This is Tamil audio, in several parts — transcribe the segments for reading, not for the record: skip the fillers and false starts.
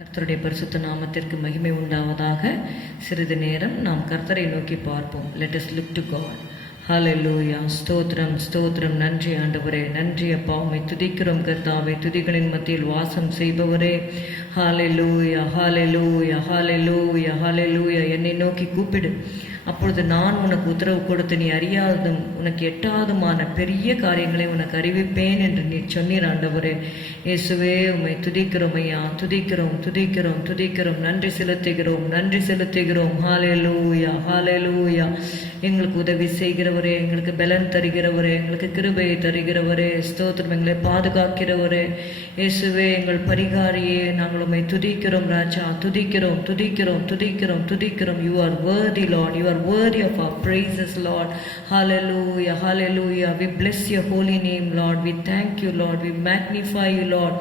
கர்த்தருடைய பரிசுத்த நாமத்திற்கு மகிமை உண்டாவதாக. சிறிது நேரம் நாம் கர்த்தரை நோக்கி பார்ப்போம். Let us look to God. ஹல்லேலூயா. ஸ்தோத்திரம் ஸ்தோத்திரம். நன்றி ஆண்டவரே, நன்றி அப்பா. உம்மை துதிக்கிறோம் கர்த்தாவே, துதிகளின் மத்தியில் வாசம் செய்பவரே. ஹல்லேலூயா ஹல்லேலூயா ஹல்லேலூயா ஹல்லேலூயா. என்னை நோக்கி கூப்பிடு, அப்பொழுது நான் உனக்கு உத்தரவு கொடுத்து நீ அறியாததும் உனக்கு எட்டாதுமான பெரிய காரியங்களை உனக்கு அறிவிப்பேன் என்று நீ சொன்னீர் ஆண்டவரே. இயேசுவே, உம்மை துதிக்கிறோம் ஐயா, துதிக்கிறோம் துதிக்கிறோம் துதிக்கிறோம். நன்றி செலுத்துகிறோம் நன்றி செலுத்துகிறோம். ஹல்லேலூயா ஹல்லேலூயா. எங்களுக்கு உதவி செய்கிறவரே, எங்களுக்கு பலன் தருகிறவரே, எங்களுக்கு கிருபையை தருகிறவரே, ஸ்தோத்திரம். எங்களை பாதுகாக்கிறவரே இயேசுவே, எங்கள் பரிகாரியே, நாங்கள் உம்மை துதிக்கிறோம் ராஜா, துதிக்கிறோம் துதிக்கிறோம் துதிக்கிறோம் துதிக்கிறோம். You are worthy Lord, you are worthy of our praises Lord. Hallelujah hallelujah. We bless your holy name Lord. We thank you Lord. We magnify you Lord.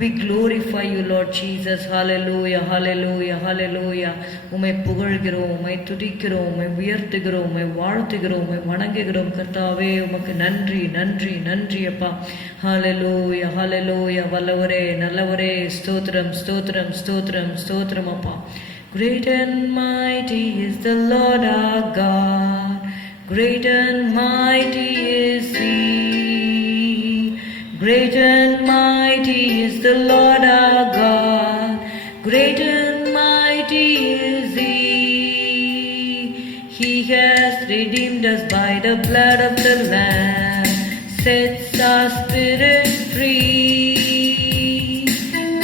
We glorify you Lord Jesus. Hallelujah hallelujah hallelujah. உம்மை புகழ்கிறோம், உம்மை துதிக்கிறோம், உம்மை உயர்த்துகிறோம், உம்மை வாழ்த்துகிறோம், உம்மை வணங்குகிறோம் கர்த்தாவே. உமக்கு நன்றி நன்றி நன்றி அப்பா. ஹல்லேலூயா ஹல்லேலூயா. வல்லவரே நல்லவரே, ஸ்தோத்திரம் ஸ்தோத்திரம் ஸ்தோத்திரம் ஸ்தோத்திரம் அப்பா. Great and mighty is the Lord our God. Great and mighty is He. Great and mighty is the Lord our God. Great and mighty is He. He has redeemed us by the blood of the Lamb, sets our spirit free.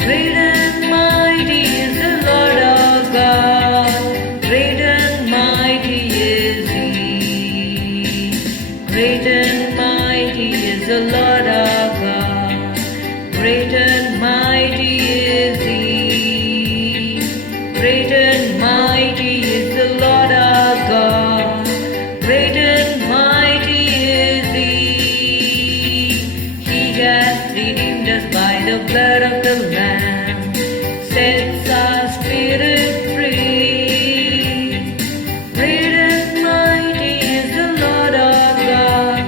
Great and mighty is the Lord our God. Great and mighty is He. Great and mighty is the Lord our God. Great and mighty is He. Great and mighty is the Lord our God. Great and mighty is He. He has redeemed us by the blood of the Lamb, sets our spirit free. Great and mighty is the Lord our God.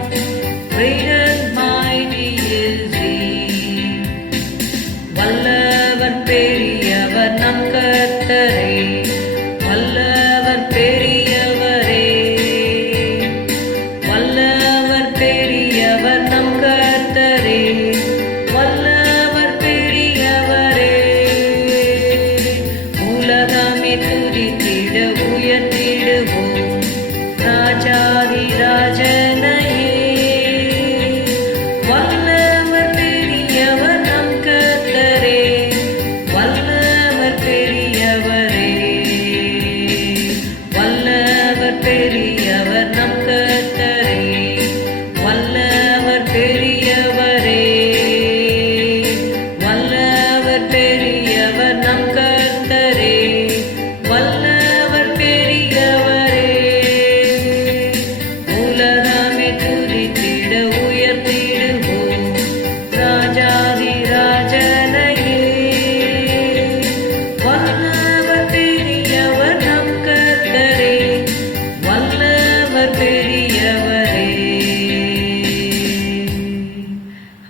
Great and mighty is He. வல்லவர் பெரியவர் நம் கர்த்தரே, வல்லவர் பெரியவரே. வல்லவர் பெரியவர் நம் கர்த்தரே, வல்லவர் பெரியவரே. உலகமே துதித்திட உயர்த்திடுவோம் ராஜாதி ராஜனையே. வல்லவர் பெரியவர் நம் கர்த்தரே, வல்லவர் பெரியவரே. வல்லவர் பெரியவர் நம் கர்த்தரே, வல்லவர் பெரியவரே. வல்லவர் பெரியவர் நம் கர்த்தரே, வல்லவர் பெரியவரே. உலகமே துதித்திட உயர்த்திடுவோம் ராஜாதி ராஜனையே. வல்லவர் பெரியவர் நம் கர்த்தரே, வல்லவர் பெரியவரே.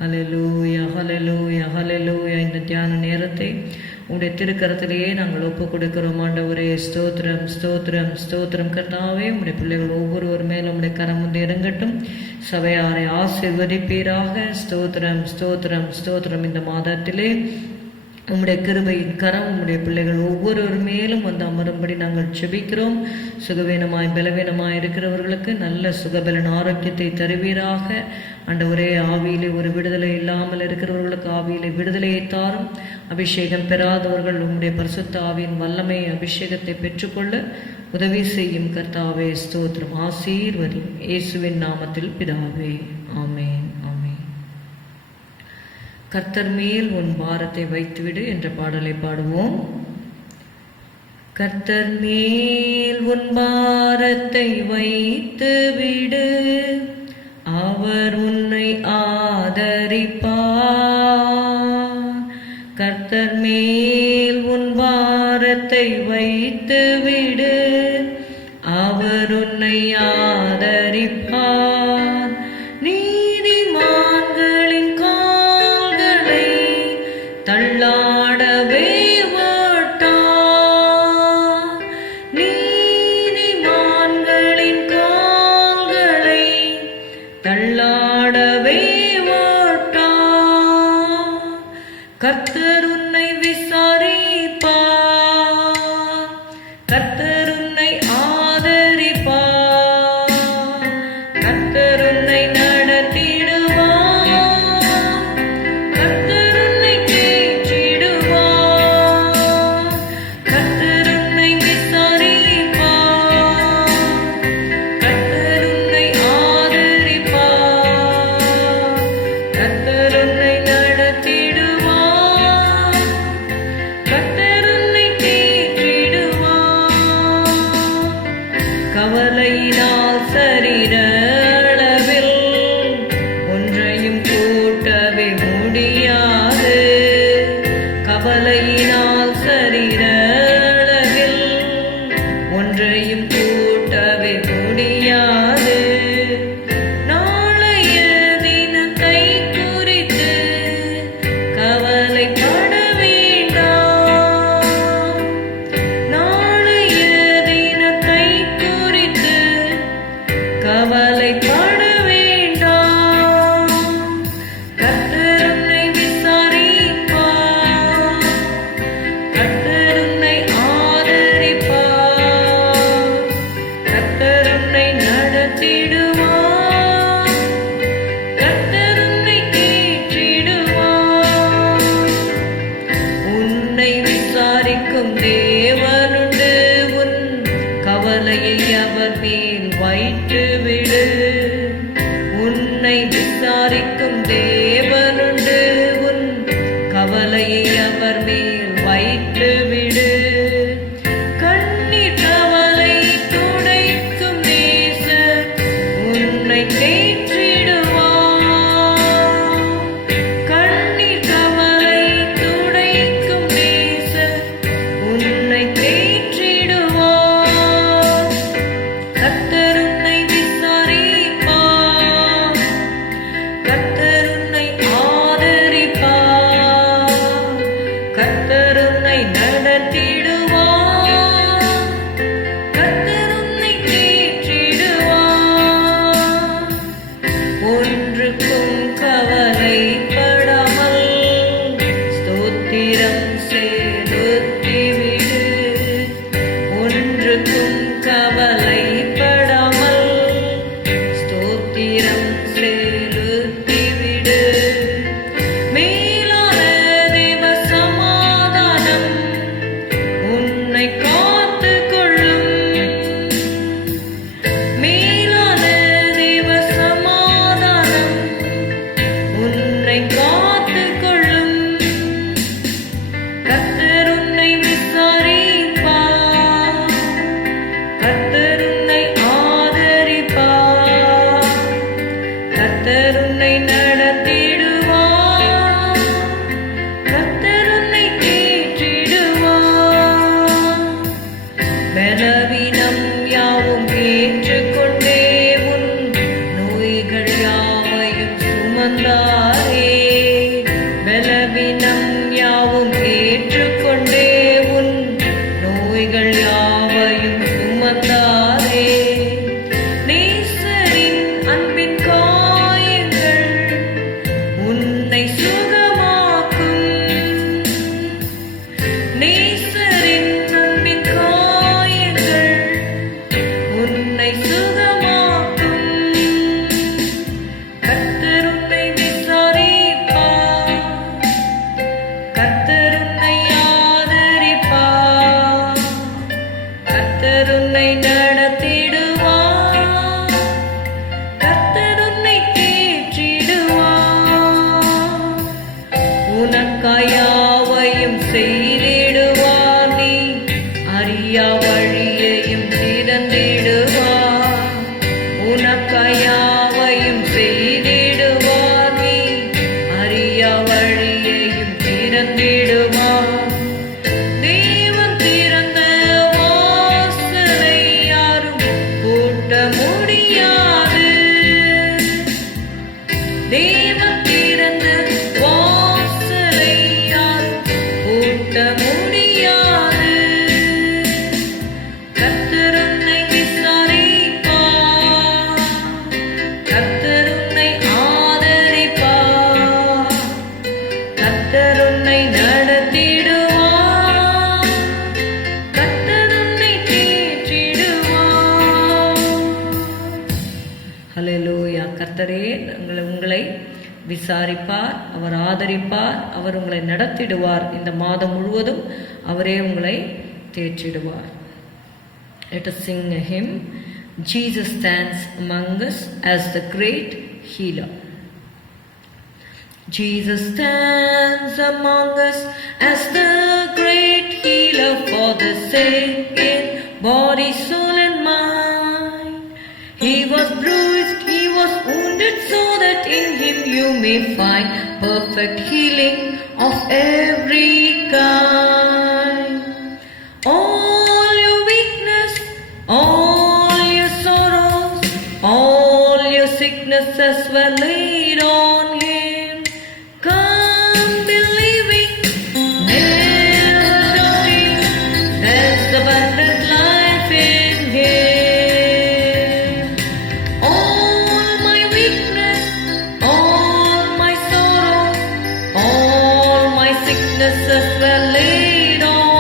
ஹல்லேலூயா ஹல்லேலூயா ஹல்லேலூயா. இந்த தியான நேரத்தை உடைய திருக்கரத்திலேயே நாங்கள் ஒப்பு கொடுக்கிறோம் ஆண்டவரே. ஸ்தோத்திரம் ஸ்தோத்திரம் ஸ்தோத்திரம் கர்த்தாவே. உடைய பிள்ளைகள் ஒவ்வொருவர் மேலும் உடைய கரம் வந்து இறங்கட்டும். சபையாரை ஆசீர்வதிப்பீராக. ஸ்தோத்திரம் ஸ்தோத்திரம் ஸ்தோத்திரம். இந்த மாதத்திலே உம்முடைய கிருபையின் கரம் உம்முடைய பிள்ளைகள் ஒவ்வொருவர் மேலும் வந்து அமரும்படி நாங்கள் செபிக்கிறோம். சுகவீனமாய் பலவீனமாய் இருக்கிறவர்களுக்கு நல்ல சுகபலன் ஆரோக்கியத்தை தருவீராக ஆண்டவரே. ஆவியிலே ஒரு விடுதலை இல்லாமல் இருக்கிறவர்களுக்கு ஆவியிலே விடுதலையை தாரும். அபிஷேகம் பெறாதவர்கள் உம்முடைய பரிசுத்த ஆவியின் வல்லமை அபிஷேகத்தை பெற்றுக்கொள்ள உதவி செய்யும் கர்த்தாவே. ஸ்தோத்திரம். ஆசீர்வதியும் இயேசுவின் நாமத்தில் பிதாவே. ஆமேன் ஆமேன். கர்த்தர் மேல் உன் பாரத்தை வைத்துவிடு என்ற பாடலை பாடுவோம். கர்த்தர் மேல் உன் பாரத்தை வைத்துவிடு, அவர் உன்னை ஆதரிப்பார். கர்த்தர் மேல் உன் பாரத்தை வைத்துவிடு, அவர் உன்னை ஆதரிப்பார். நீதிமான்களின் கால்களை தள்ளாடவே வா கர்த்தர் உன்னை ஆதரிப்பார், கர்த்தர் உன்னை நடத்திடுவார், கர்த்தர் உன்னை தேற்றிடுவார். உன்னை விசாரிக்கும் தேவனுண்டு, உன் கவலையை அவர் மேல் வைத்துவிடு. உன்னை விசாரிக்கும் தேவனுண்டு, உன் கவலையை அவர் மேல் வைத்துவிடு. கண்ணீர் கவலை துடைக்கும் நேசர் உன்னை தேற்றிடுவார். கண்ணீர் கவலை துடைக்கும் நேசர் உன்னை தேற்றிடுவார். கர்த்தர் உன்னை விசாரிப்பார், கர்த்தர் உன்னை ஆதரிப்பார், கர்த்தர் உன்னை நடத்திடுவார், கர்த்தர் உன்னை தேற்றிடுவார். ஒன்றுக்கும் கவலைப்படாமல் ஸ்தோத்திரம் செலுத்திவிடு. ஒன்றுக்கும் கவலைப்படாமல் ஸ்தோத்திரம் செலுத்திவிடு. மேலான தேவ சமாதானம் உன்னை காத்துக் கொள்ளும். மேலான தேவ சமாதானம் உன்னை காத்துக் கொள்ளும். கர்த்தர் உன்னை விசாரிப்பார், கர்த்தர் உன்னை ஆதரிப்பார், கர்த்தர் உன்னை நடத்திடுவார், கர்த்தர் உன்னை தேற்றிடுவார். பலவீனம் யாவும் ஏற்றுக்கொண்டே உன் நோய்கள் யாவையும் சுமந்தாரே. பலவீனம் யாவும் ஏற்றுக்கொண்டே உன் நோய்கள் யாவையும் சுமந்தாரே. நேசரின் அன்பின் காயங்கள் உன்னை சுகமாக்கும். நேசரின் அன்பின் காயங்கள் உன்னை சுகமாக்கும். கர்த்தர் உன்னை விசாரிப்பார், கர்த்தர் உன்னை ஆதரிப்பார், கர்த்தர் உன்னை நடத்திடுவார், கர்த்தர் உன்னை தேற்றிடுவார். உனக்காய் யாவையும் செய்திடுவார், நீ அறியா வழியையும் திறந்திடுவார். உனக்காய் யாவையும் செய்திடுவார், நீ அறியா வழியையும் திறந்திடுவார். தேவன் திறந்த வாசலை யாரும் பூட்ட முடியாது. தேவன் திறந்த வாசலை யாரும் பூட்ட முடியாது. கர்த்தர் உன்னை விசாரிப்பார், கர்த்தர் உன்னை ஆதரிப்பார், கர்த்தர் உன்னை நடத்திடுவார், கர்த்தர் உன்னை தேற்றிடுவார். ஹல்லேலூயா. கர்த்தரே உங்களை விசாரிப்பார், அவர் ஆதரிப்பார், அவர் உங்களை நடத்திடுவார். இந்த மாதம் முழுவதும் அவரே உங்களை தேற்றிடுவார். Let us sing a hymn. Jesus stands among us as the great healer. Jesus stands among us as the great healer for the sick in body, soul and mind. He was bruised, he was wounded, so that in him you may find perfect healing of every kind. All your weakness, all your sorrows, all your sicknesses were laid on him. Come believing, never doubting, there's abundant life in him. All my weakness, all my sorrows, all my sicknesses were laid on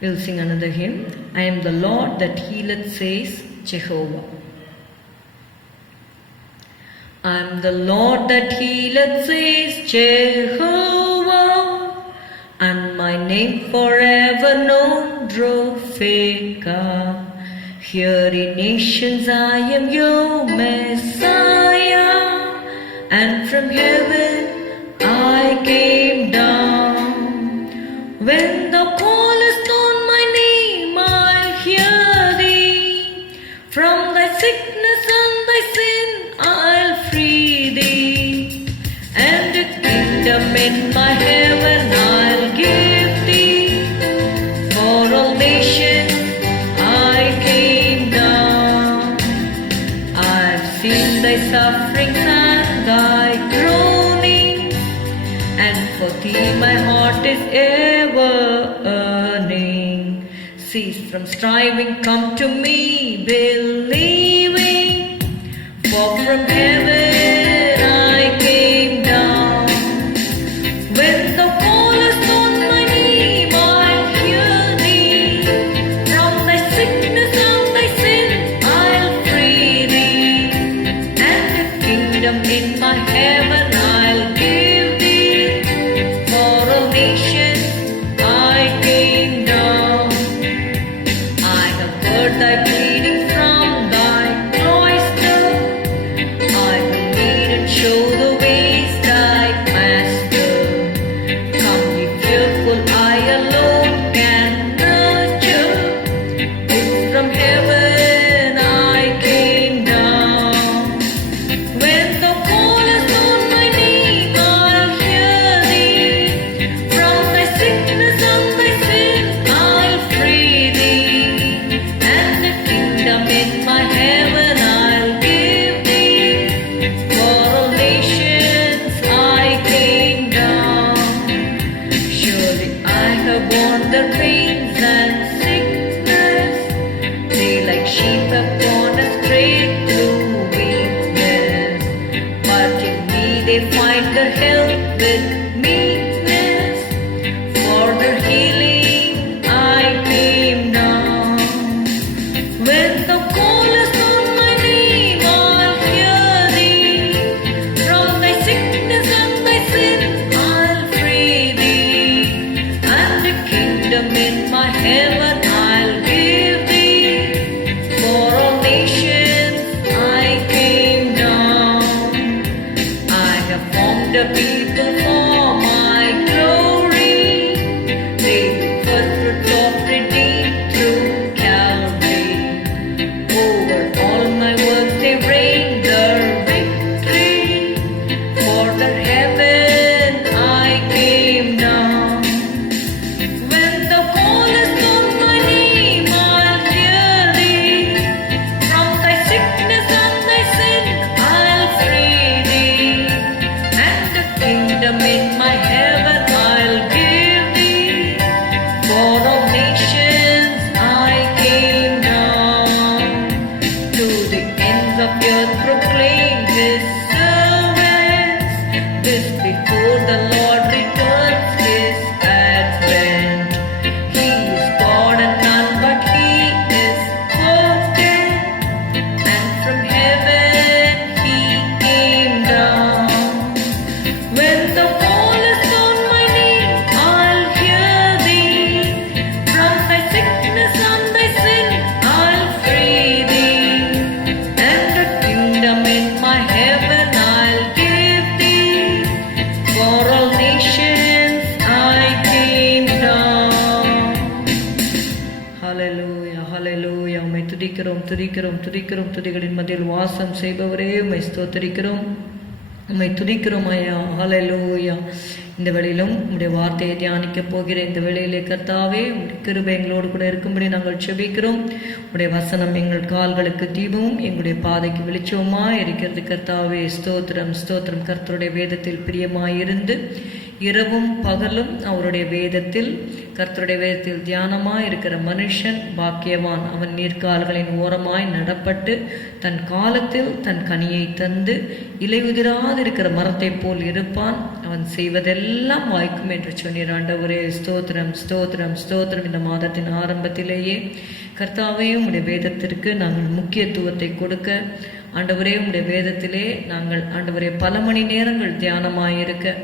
We'll sing another hymn. I am the Lord that healeth, says Jehovah. I am the Lord that healeth, says Jehovah, and my name forever known, Ropheka. Here in nations I am your Messiah, and from heaven I came down. When thou callest on my name, I'll hear thee. From thy sickness and thy sin I'll free thee. And a kingdom in my heaven I'll give thee. For all nations I came down. I've seen thy sufferings and thy groaning, and for thee my heart is ever yearning. Cease from striving, come to me believing, for from heaven I came down. When thou callest on my name, I'll hear thee. From thy sickness and thy sin I'll free thee. And a kingdom in my heaven I'll give thee. For all nations I came down. I have heard thy pleading from thy cloister. I will lead and show the ways thy master. Come ye fearful, I alone can nurture. It's from heaven I came down. When thou callest on my name, I'll hear thee. From thy sickness and thy sin I'll free thee. And a kingdom in my heaven I'll give thee. For all nations I came down. Surely I have borne their pains and sickness. They like sheep have gone astray through weakness. But in me they find their help with meekness. For their healing I came down. When thou callest on my name, I'll hear thee. From thy sickness and thy sin I'll free thee. And a kingdom in my heaven I'll give thee. For all nations I came down. I have formed a people for my glory. They be first fruits of redeemed through Calvary. Over all my works they reign their victory. For their heaven I came down. When thou callest on my name, I'll hear thee. From thy sickness and thy sin I'll free thee. And a kingdom in my heaven I'll give thee. For all nations I came down. To the ends of the earth proclaim his servants. This before the Lord returns his advent. He is God and none but he is potent. And from heaven he came down. When thou callest on my name, I'll hear thee. From thy sickness and thy sin I'll free thee. And a kingdom in my heaven I'll give thee. For all nations I came down. Hallelujah, hallelujah. உம்மை துதிக்கிறோம், துதிக்கிறோம், துதிக்கிறோம். துதிகளின் மத்தியில் வாசம் செய்பவரே உம்மை ஸ்தோத்திரிக்கிறோம். உம்மை துதிக்கிறோம் ஐயா. ஹalleluya. இந்த வேளையிலும் உம்முடைய வார்த்தையை தியானிக்க போகிற இந்த வேளையிலே கர்த்தாவே உம்முடைய கிருபை எங்களோடு கூட இருக்கும்படி நாங்கள் செபிக்கிறோம். உம்முடைய வசனம் எங்கள் கால்களுக்கு தீபமும் எங்களுடைய பாதைக்கு வெளிச்சமுமாய் இருக்கிறது கர்த்தாவே. ஸ்தோத்திரம், ஸ்தோத்திரம். கர்த்தருடைய வேதத்தில் பிரியமாயிருந்து இரவும் பகலும் அவருடைய வேதத்தில் கர்த்தருடைய வேதத்தில் தியானமாய் இருக்கிற மனுஷன் பாக்கியவான். அவன் நீர்க்கால்களின் ஓரமாய் நடப்பட்டு தன் காலத்தில் தன் கனியை தந்து இலையுதிராதிருக்கிற மரத்தை போல் இருப்பான். அவன் செய்வதெல்லாம் வாய்க்கும் என்று சொன்னீர் ஆண்டவரே. ஸ்தோத்திரம் ஸ்தோத்திரம் ஸ்தோத்திரம். இந்த மாதத்தின் ஆரம்பத்திலேயே கர்த்தாவே உம்முடைய வேதத்திற்கு நாங்கள் முக்கியத்துவத்தை கொடுக்க ஆண்டவரே உம்முடைய வேதத்திலே நாங்கள் ஆண்டவரே பல மணி நேரங்கள் தியானமாயிருக்க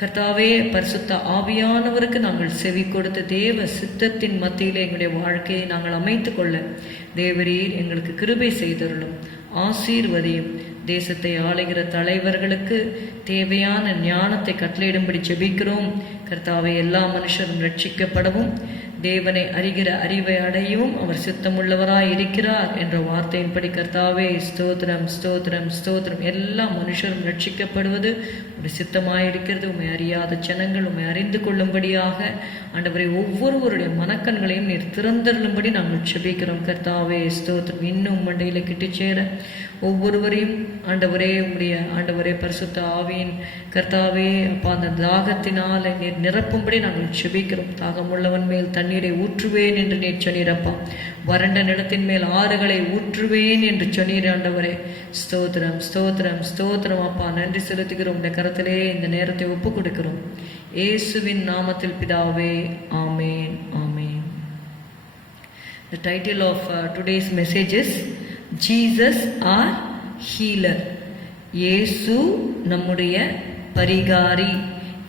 கர்த்தாவே பரிசுத்த ஆவியானவருக்கு நாங்கள் செவி கொடுத்த தேவ சித்தத்தின் மத்தியிலே எங்களுடைய வாழ்க்கையை நாங்கள் அமைத்து கொள்ள தேவரீர் எங்களுக்கு கிருபை செய்தருளும், ஆசீர்வதியும். தேசத்தை ஆளுகிற தலைவர்களுக்கு தேவையான ஞானத்தை கட்டளையிடும்படி ஜெபிக்கிறோம். கர்த்தாவே எல்லா மனுஷரும் ரட்சிக்கப்படவும் தேவனை அறிகிற அறிவை அடையவும் அவர் சித்தமுள்ளவராய் இருக்கிறார் என்ற வார்த்தையின்படி கர்த்தாவே ஸ்தோத்திரம் ஸ்தோத்திரம் ஸ்தோத்திரம். எல்லா மனுஷரும் ரட்சிக்கப்படுவது ஒரு சித்தமாயிருக்கிறது. உண்மை அறியாத ஜனங்கள் உண்மை அறிந்து கொள்ளும்படியாக ஆண்டவரை ஒவ்வொருவருடைய மனக்கண்களையும் நீர் திறந்தருளும்படி நாங்கள் ஜெபிக்கிறோம். கர்த்தாவே ஸ்தோத்திரம். இன்னும் மண்டையில் கிட்டுச்சேர ஒவ்வொருவரையும் ஆண்டவரே உடைய ஆண்டவரே பரிசுத்த ஆவியின் கர்த்தாவே அப்பா அந்த தாகத்தினால் நீர் நிரப்பும்படி நாங்கள் ஜெபிக்கிறோம். தாகமுள்ளவன் மேல் தண்ணீரை ஊற்றுவேன் என்று நீர் சொன்னீரப்பா. வறண்ட நிலத்தின் மேல் ஆறுகளை ஊற்றுவேன் என்று சொன்னீர் ஆண்டவரே. ஸ்தோத்திரம் ஸ்தோத்திரம் ஸ்தோத்திரம் அப்பா. நன்றி செலுத்துகிறோம். உடைய கரத்திலே இந்த நேரத்தை ஒப்பு கொடுக்கிறோம். இயேசுவின் நாமத்தில் பிதாவே, ஆமேன் ஆமேன். The title of today's message is Jesus our healer. இயேசு நம்முடைய பரிகாரி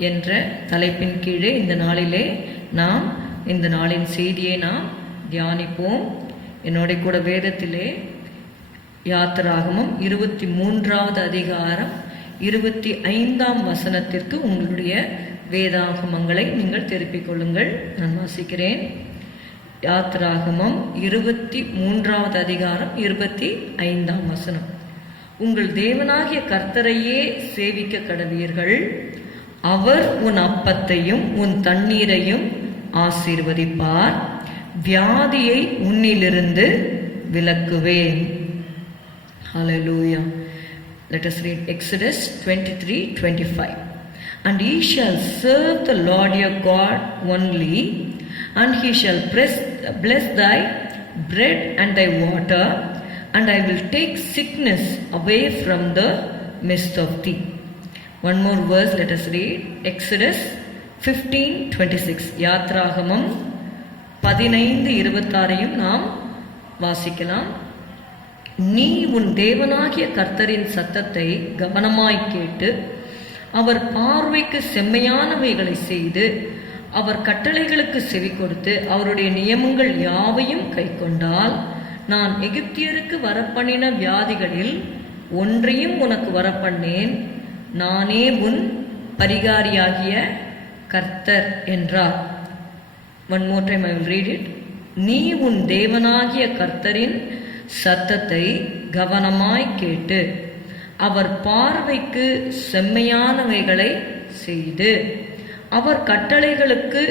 என்ற தலைப்பின் கீழே இந்த நாளிலே நாம் இந்த நாளின் செய்தியை நாம் தியானிப்போம். என்னோட கூட வேதத்திலே யாத்திராகமம் 23வது அதிகாரம் 25ஆம் வசனத்திற்கு உங்களுடைய வேதாகமங்களை நீங்கள் திருப்பிக் கொள்ளுங்கள். நான் வாசிக்கிறேன். யாத்திராகமம் 23வது அதிகாரம் 25ஆம் வசனம். உங்கள் தேவனாகிய கர்த்தரையே சேவிக்க கடவீர்கள். அவர் உன் அப்பத்தையும் உன் தண்ணீரையும் ஆசீர்வதிப்பார். வியாதியை உன்னிலிருந்து விலக்குவேன். Hallelujah. Let us read Exodus 23:25. And ye shall serve the Lord your God only, and he shall bless thy bread and thy water, and I will take sickness away from the midst of thee. One more verse, let us read Exodus 15:26. யாத்ராகமம் 15:26 நாம் வாசிக்கலாம். நீ உன் தேவனாகிய கர்த்தரின் சத்தத்தை கவனமாய் கேட்டு அவர் பார்வைக்கு செம்மையானவைகளை செய்து அவர் கட்டளைகளுக்கு செவி கொடுத்து அவருடைய நியமங்கள் யாவையும் கைக்கொண்டால் நான் எகிப்தியருக்கு வரப்பண்ணின வியாதிகளில் ஒன்றையும் உனக்கு வரப்பண்ணேன். நானே உன் பரிகாரியாகிய கர்த்தர் என்றார். One more time I will read it. நீ உன் தேவனாகிய கர்த்தரின் சத்தத்தை கவனமாய் கேட்டு அவர் பார்வைக்கு செம்மையானவைகளை செய்து அவர் கட்டளைகளுக்கு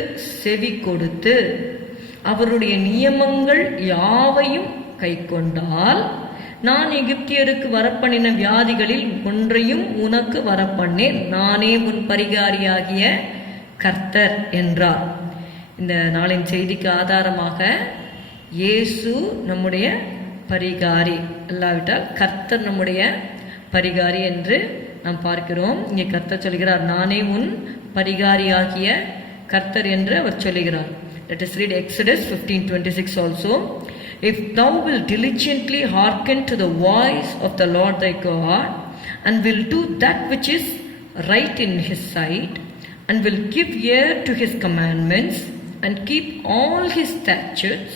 செவி கொடுத்து அவருடைய நியமங்கள் யாவையும் கைக்கொண்டால் நான் எகிப்தியருக்கு வரப்பண்ணின வியாதிகளில் ஒன்றையும் உனக்கு வரப்பண்ணேன். நானே உன் பரிகாரியாகிய கர்த்தர் என்றார். இந்த நாளின் செய்திக்கு ஆதாரமாக இயேசு நம்முடைய பரிகாரி, அல்லாவிட்டால் கர்த்தர் நம்முடைய பரிகாரி என்று நாம் பார்க்கிறோம். இங்கே கர்த்தர் சொல்கிறார், நானே உன் பரிகாரியாகிய கர்த்தர் என்று அவர் சொல்லுகிறார். Let us read Exodus 15:26 also. If thou wilt diligently hearken to the voice of the Lord thy God, and will do that which is right in his sight, and will give ear to his commandments, and keep all his statutes,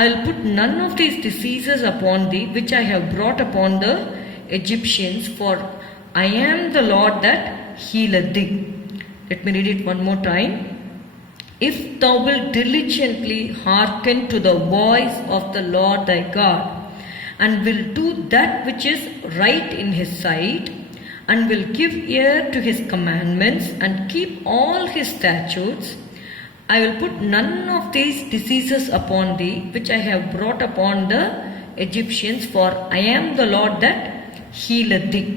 I will put none of these diseases upon thee, which I have brought upon the Egyptians, for I am the Lord that healeth thee. Let me read it one more time. If thou wilt diligently hearken to the voice of the Lord thy God, and will do that which is right in his sight, and will give ear to his commandments, and keep all his statutes, I will put none of these diseases upon thee, which I have brought upon the Egyptians, for I am the Lord that healeth thee.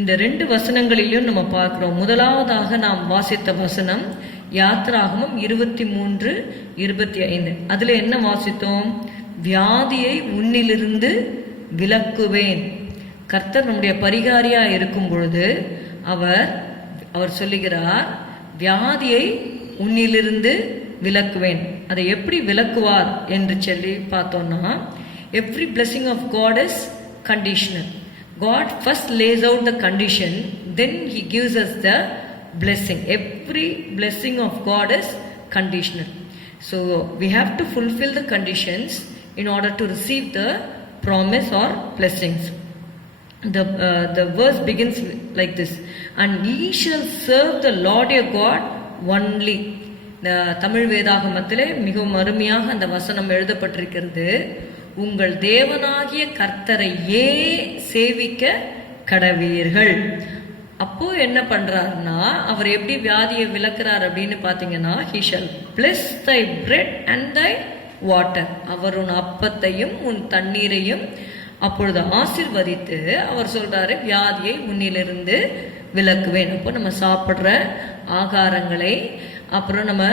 இந்த 2 வசனங்களிலும் நம்ம பார்க்கிறோம். முதலாவதாக நாம் வாசித்த வசனம் யாத்ராகமம் 23:25. அதுல என்ன வாசித்தோம்? வியாதியை உன்னிலிருந்து விலக்குவேன். கர்த்தர் நம்முடைய பரிகாரியா இருக்கும் பொழுது அவர் சொல்லுகிறார், வியாதியை உன்னிலிருந்து விலக்குவேன். அதை எப்படி விலக்குவார் என்று சொல்லி பார்த்தோம்னா, every blessing of God is conditional. God first lays out the condition, then he gives us the blessing. Every blessing of God is conditional. So we have to fulfill the conditions in order to receive the promise or blessings. The verse begins like this, and ye shall serve the Lord your God only. தமிழ் வேதாகமத்திலே மிகவும் அருமையாக அந்த வசனம் எழுதப்பட்டிருக்கிறது. உங்கள் தேவனாகிய கர்த்தரையே சேவிக்க கடவீர்கள். அப்போ என்ன பண்றாருன்னா, அவர் எப்படி வியாதியை விலக்குறார் அப்படின்னு பாத்தீங்கன்னா, he shall bless thy bread and thy water. அவர் உன் அப்பத்தையும் உன் தண்ணீரையும் அப்பொழுது ஆசீர்வதித்து அவர் சொல்றாரு, வியாதியை உன்னிலிருந்து விலக்குவேன். அப்போ நம்ம சாப்பிட்ற ஆகாரங்களை, அப்புறம் நம்ம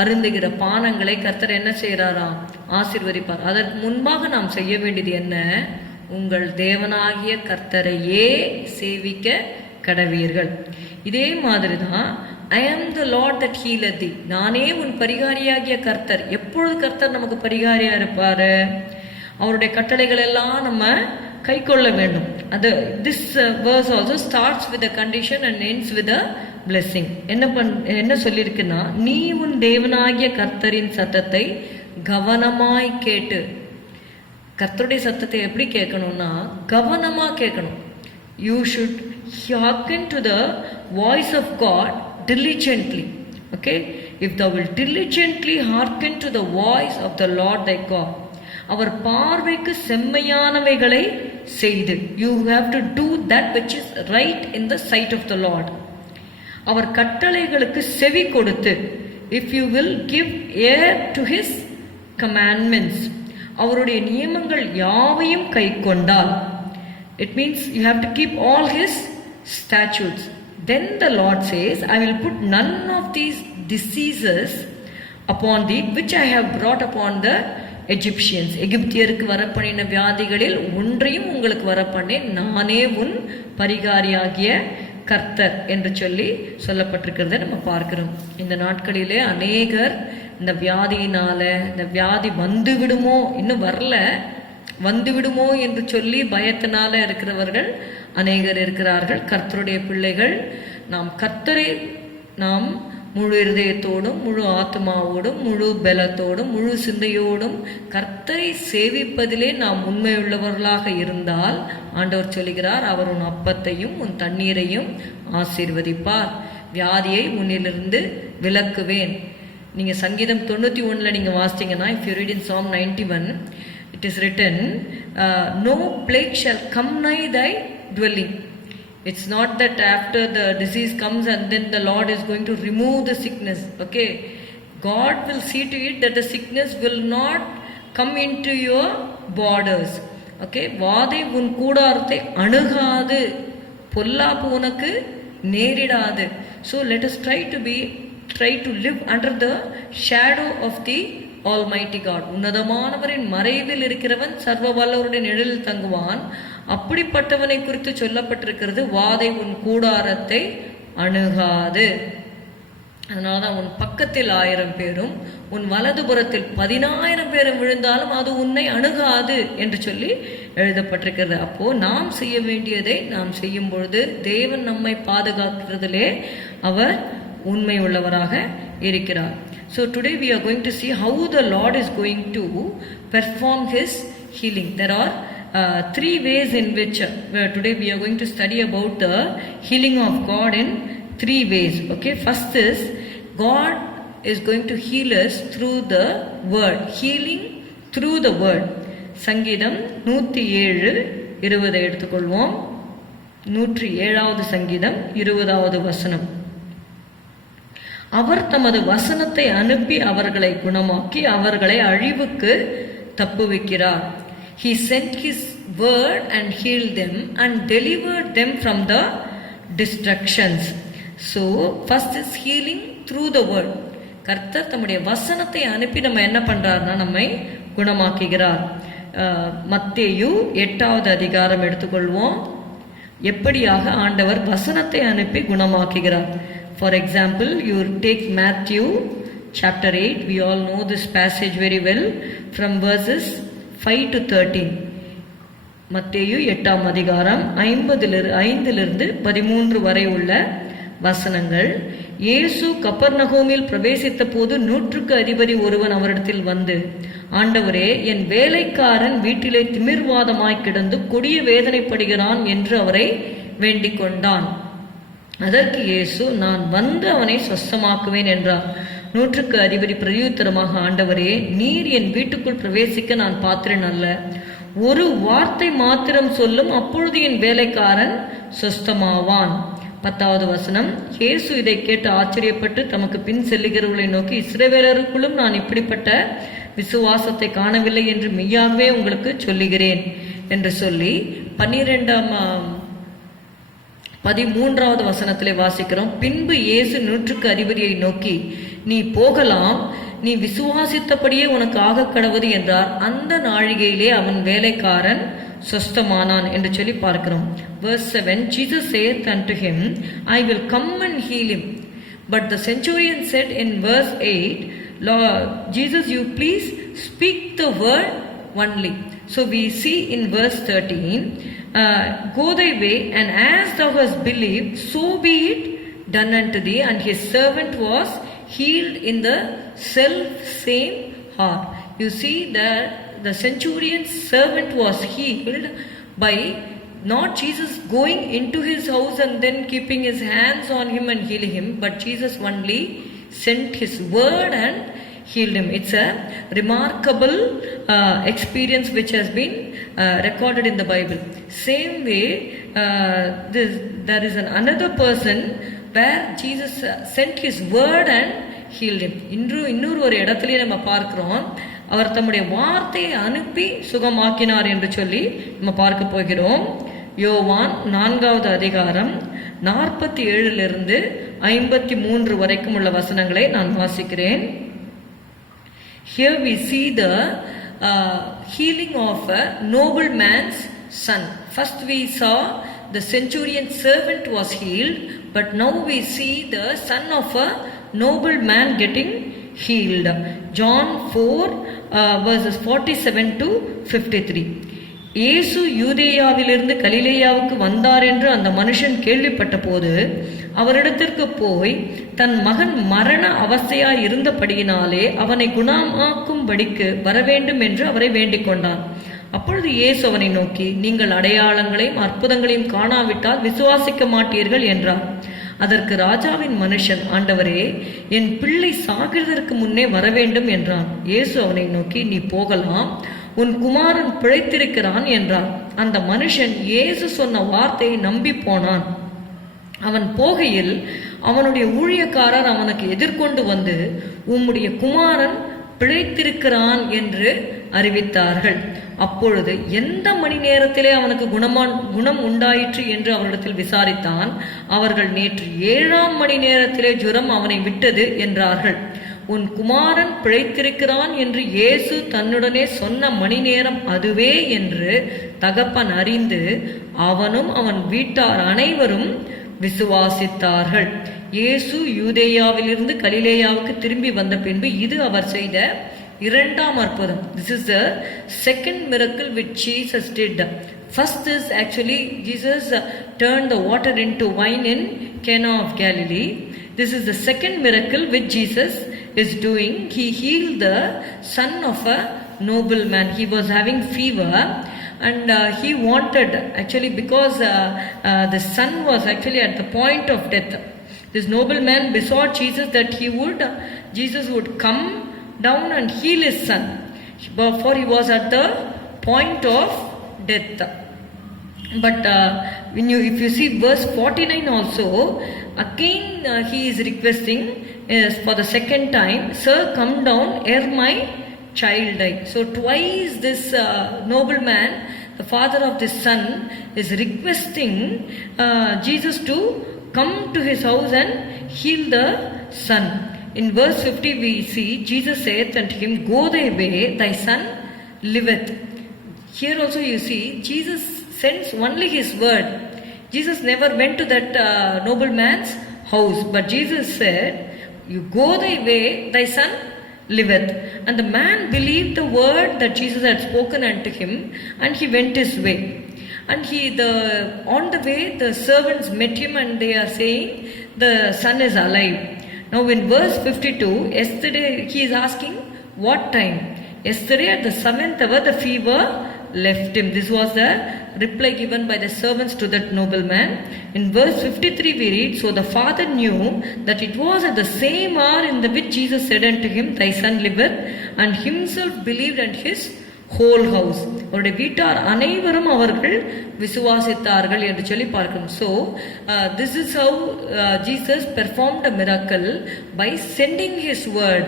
அருந்துகிற பானங்களை கர்த்தர் என்ன செய்யறாராம்? ஆசீர்வதிப்பார். அதற்கு முன்பாக நாம் செய்ய வேண்டியது என்ன? உங்கள் தேவனாகிய கர்த்தரையே சேவிக்க கடவீர்கள். இதே மாதிரி தான், ஐ ஆம் த லார்ட் தட் ஹீலத் thee. நானே உன் பரிகாரியாகிய கர்த்தர். எப்பொழுது கர்த்தர் நமக்கு பரிகாரியா இருப்பாரு? அவருடைய கட்டளைகள் எல்லாம் நம்ம கை கொள்ள வேண்டும். அது this verse also starts with a condition and ends with a blessing. என்ன சொல்லியிருக்குன்னா, நீ உன் தேவனாகிய கர்த்தரின் சத்தத்தை கவனமாய் கேட்டு. கர்த்தருடைய சத்தத்தை எப்படி கேட்கணும்னா, கவனமா கேட்கணும். You should hearken to the voice of God diligently. Okay, if thou wilt diligently hearken to the voice of the Lord thy God, அவர் பார்வைக்கு செம்மையானவைகளை செய்து, you have to do that which is right in the sight of the Lord. அவர் கட்டளைகளுக்கு செவி கொடுத்து, if you will give ear to his commandments, அவருடைய நியமங்கள் யாவையும் கை கொண்டால், it means you have to keep all his statutes. Then the Lord says, I will put none of these diseases upon thee which I have brought upon the Egyptians. எகிப்தியருக்கு வரப்பண்ணின வியாதிகளில் ஒன்றையும் உங்களுக்கு வரப்பண்ணேன், நானே உன் பரிகாரியாகிய கர்த்தர் என்று சொல்லி சொல்லப்பட்டிருக்கிறத நம்ம பார்க்கிறோம். இந்த நாட்களிலே அநேகர் இந்த வியாதியினால, இந்த வியாதி வந்து விடுமோ, இன்னும் வரல, வந்து விடுமோ என்று சொல்லி பயத்தினால இருக்கிறவர்கள் அநேகர் இருக்கிறார்கள். கர்த்தருடைய பிள்ளைகள், நாம் கர்த்தரை நாம் முழு இருதயத்தோடும், முழு ஆத்மாவோடும், முழு பலத்தோடும், முழு சிந்தையோடும் கர்த்தரை சேவிப்பதிலே நாம் உண்மையுள்ளவர்களாக இருந்தால், ஆண்டவர் சொல்கிறார், அவர் உன் அப்பத்தையும் உன் தண்ணீரையும் ஆசீர்வதிப்பார். வியாதியை உன்னிலிருந்து விலக்குவேன். நீங்க சங்கீதம் 91 நீங்க வாசித்தீங்கன்னா, if you read in Psalm 91, it is written, no plague shall come nigh thy dwelling. It's not that after the disease comes and then the Lord is going to remove the sickness. Okay, God will see to it that the sickness will not come into your borders. Okay, வாதை உன் கூடாரத்தை அணுகாது, பொல்லாப்பு உனக்கு நேரிடாது. So let us try to live under the shadow of the Almighty God. உன்னதமானவரின் மறைவில் இருக்கிறவன் சர்வ வல்லவருடைய நிழலில் தங்குவான். அப்படிப்பட்டவனை குறித்து சொல்லப்பட்டிருக்கிறது, வாதை உன் கூடாரத்தை அணுகாது. அதனால்தான் உன் பக்கத்தில் 1000 பேரும் உன் வலதுபுறத்தில் 10,000 பேரும் விழுந்தாலும் அது உன்னை அணுகாது என்று சொல்லி எழுதப்பட்டிருக்கிறது. அப்போ நாம் செய்ய வேண்டியதை நாம் செய்யும் பொழுது தேவன் நம்மை பாதுகாக்கிறதிலே அவர் உண்மை உள்ளவராக இருக்கிறார். So today we are going to see how the Lord is going to perform his healing. There are 3 ways in which today we are going to study about the healing of God in 3 ways. Okay, first is God is going to heal us through the word. Healing through the word. சங்கீதம் 107:20 எடுத்துக்கொள்வோம். 107வது சங்கீதம் 20வது வசனம். அவர் தமது வசனத்தை அனுப்பி அவர்களை குணமாக்கி அவர்களை அழிவுக்கு தப்புவிக்கிறார். He sent His word and healed them and delivered them from the destructions. So first is healing through the word. கர்த்தர் தம்முடைய வசனத்தை அனுப்பி நம்ம என்ன பண்றாருன்னா நம்மை குணமாக்குகிறார். மத்தேயு 8வது அதிகாரம் எடுத்துக்கொள்வோம். எப்படியாக ஆண்டவர் வசனத்தை அனுப்பி குணமாக்குகிறார். For example, you take Matthew chapter 8. We all know this passage very well from verses 5 to 13. மத்தேயு 8ஆம் அதிகாரம் 5லிருந்து 13 வரை உள்ள வசனங்கள். இயேசு கப்பர்நகூமில் பிரவேசித்த போது 100க்கு அதிபதி ஒருவன் அவரிடத்தில் வந்து, ஆண்டவரே, என் வேலைக்காரன் வீட்டிலே திமிர்வாதமாய் கிடந்து கொடிய வேதனைப்படுகிறான் என்று அவரை வேண்டிக் கொண்டான். அதற்கு இயேசு, நான் வந்து அவனை சொஸ்தமாக்குவேன் என்றார். 100க்கு அதிபதி பிரதியுத்தரமாக, ஆண்டவரே, நீர் என் வீட்டுக்குள் பிரவேசிக்க நான் பாத்திரன் அல்ல. ஒரு வார்த்தை மாத்திரம் சொல்லும், அப்பொழுது என் வேலைக்காரன் சொஸ்தமாவான். 10வது வசனம். இயேசு இதை கேட்டு ஆச்சரியப்பட்டு தமக்கு பின் செல்லுகிறவர்களை நோக்கி, இஸ்ரவேலருக்குள்ளும் நான் இப்படிப்பட்ட விசுவாசத்தை காணவில்லை என்று மெய்யாகவே உங்களுக்கு சொல்லுகிறேன் என்று சொல்லி 13வது வசனத்திலே வாசிக்கிறோம். பின்பு இயேசு 100க்கு அதிபதியை நோக்கி, நீ போகலாம், நீ விசுவாசித்தபடியே உனக்கு ஆக கடவது என்றார். அந்த நாழிகையிலே அவன் வேலைக்காரன் சொஸ்தமானான் என்று சொல்லி பார்க்கிறோம். Verse 7, Jesus saith unto him, I will come and heal him. But the centurion said in verse 8, Lord Jesus, you please speak the word only. So we see in verse 13, go thy way, and as thou hast believed, so be it done unto thee. And his servant was healed in the self same hour. You see that the centurion's servant was healed by not Jesus going into his house and then keeping his hands on him and healing him, but Jesus only sent his word and healed him. It's a remarkable experience which has been recorded in the Bible. Same way, there is another person where Jesus sent his word and healed him. இன்னொரு ஒரு இடத்துலயே நம்ம பார்க்கிறோம், அவர் தம்முடைய வார்த்தையை அனுப்பி சுகமாக்கினார் என்று சொல்லி நம்ம பார்க்க போகிறோம். யோவான் 4வது அதிகாரம் 47லிருந்து 53 வரைக்கும் உள்ள வசனங்களை நான் வாசிக்கிறேன். Here we see the healing of a nobleman's son. First we saw the centurion's servant was healed, but now we see the son of a nobleman getting healed. John 4 verses 47 to 53. இயேசு யூதேயாவிலிருந்து கலிலேயாவுக்கு வந்தார் என்று அந்த மனுஷன் கேள்விப்பட்ட போது அவரிடத்திற்கு போய் தன் மகன் மரண அவஸ்தையாய் இருந்தபடியினாலே அவனை குணமாக்கும்படிக்கு வரவேண்டும் என்று அவரை வேண்டிக் கொண்டான். அப்பொழுது இயேசு அவனை நோக்கி, நீங்கள் அடையாளங்களையும் அற்புதங்களையும் காணாவிட்டால் விசுவாசிக்க மாட்டீர்கள் என்றார். அதற்கு ராஜாவின் மனுஷன், ஆண்டவரே, என் பிள்ளை சாகிறதற்கு முன்னே வரவேண்டும் என்றான். இயேசு அவனை நோக்கி, நீ போகலாம், உன் குமாரன் பிழைத்திருக்கிறான் என்றார். அந்த மனுஷன் இயேசு சொன்ன வார்த்தையை நம்பி போனான். அவன் போகையில் அவனுடைய ஊழியக்காரர் அவனுக்கு எதிர்கொண்டு வந்து, உம்முடைய குமாரன் பிழைத்திருக்கிறான் என்று அறிவித்தார்கள். அப்பொழுது எந்த மணி நேரத்திலே அவனுக்கு குணம் உண்டாயிற்று என்று அவரிடத்தில் விசாரித்தான். அவர்கள், நேற்று 7ஆம் மணி நேரத்திலே ஜுரம் அவனை விட்டது என்றார்கள். உன் குமாரன் பிழைத்திருக்கிறான் என்று இயேசு தன்னுடனே சொன்ன மணி நேரம் அதுவே என்று தகப்பன் அறிந்து அவனும் அவன் வீட்டார் அனைவரும் விசுவாசித்தார்கள். இயேசு யூதேயாவிலிருந்து கலிலேயாவுக்கு திரும்பி வந்த பின்பு இது அவர் செய்த 2ஆம் அற்புதம். This is the second miracle which Jesus did. First is actually Jesus turned the water into wine in Cana of Galilee. This is the second miracle which Jesus is doing. He healed the son of a nobleman. He was having fever and he wanted, actually because the son was actually at the point of death. This nobleman besought Jesus that Jesus would come down and heal his son, for he was at the point of death. But if you see verse 49 also, again he is requesting for the second time, sir, come down ere my child die. So twice this nobleman, the father of this son, is requesting Jesus to come to his house and heal the son. In verse 50 we see Jesus saith unto him, Go thy way, thy son liveth. Here also you see Jesus sends only his word. Jesus never went to that nobleman's house, but Jesus said, You go thy way, thy son liveth. And the man believed the word that Jesus had spoken unto him, and he went his way. And on the way the servants met him, and they are saying, The son is alive. Now in verse 52, yesterday he is asking, What time? Yesterday at the 7th hour the fever left him. This was the reply given by the servants to that nobleman. In verse 53 we read, So the father knew that it was at the same hour in the which Jesus said unto him, Thy son liveth, and himself believed, and his whole house. அவருடைய வீட்டார் அனைவரும் அவர்கள் விசுவாசித்தார்கள் என்று சொல்லி பார்க்கிறோம். So this is how Jesus performed a miracle by sending his word.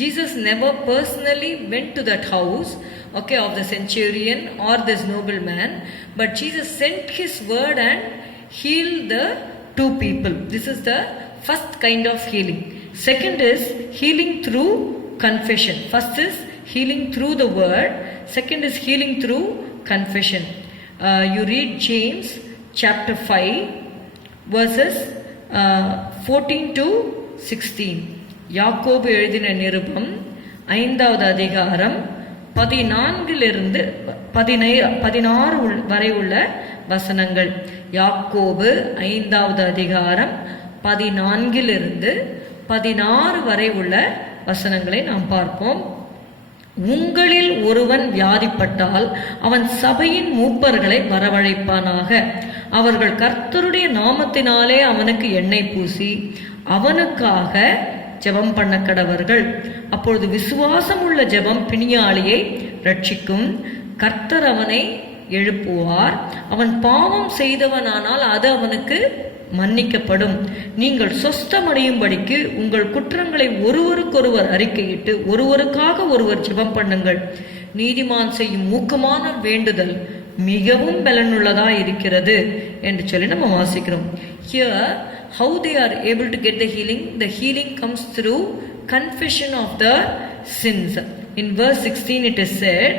Jesus never personally went to that house, okay, of the centurion or this nobleman, but Jesus sent his word and healed the two people. This is the first kind of healing. Second is healing through confession. First is healing through the word. Second is healing through confession. You read James chapter 5 verses 14 to 16. யாக்கோபு எழுதின நிருபம் 5வது அதிகாரம் 14 16 வரை உள்ள வசனங்கள். யாக்கோபு 5வது அதிகாரம் 14 16 வரை உள்ள வசனங்களை நாம் பார்ப்போம். உங்களில் ஒருவன் வியாதிப்பட்டால் அவன் சபையின் மூப்பர்களை வரவழைப்பானாக. அவர்கள் கர்த்தருடைய நாமத்தினாலே அவனுக்கு எண்ணெய் பூசி அவனுக்காக ஜெபம் பண்ண கடவர்கள். அப்பொழுது விசுவாசம் உள்ள ஜெபம் பிணியாளியை ரட்சிக்கும். கர்த்தர் அவனை எழுப்புவார். அவன் பாவம் செய்தவனானால் அது அவனுக்கு மன்னிக்கப்படும். நீங்கள் சொஸ்தமடையும்படிக்கு உங்கள் குற்றங்களை ஒருவருக்கொருவர் அறிக்கையிட்டு ஒருவருக்காக ஒருவர் ஜெபம் பண்ணுங்கள். நீதிமான் செய்யும் ஊக்கமான வேண்டுதல் மிகவும் பலனுள்ளதா இருக்கிறது என்று சொல்லி நம்ம வாசிக்கிறோம். Here how they are able to get the healing comes through confession of the sins. In verse 16 it is said,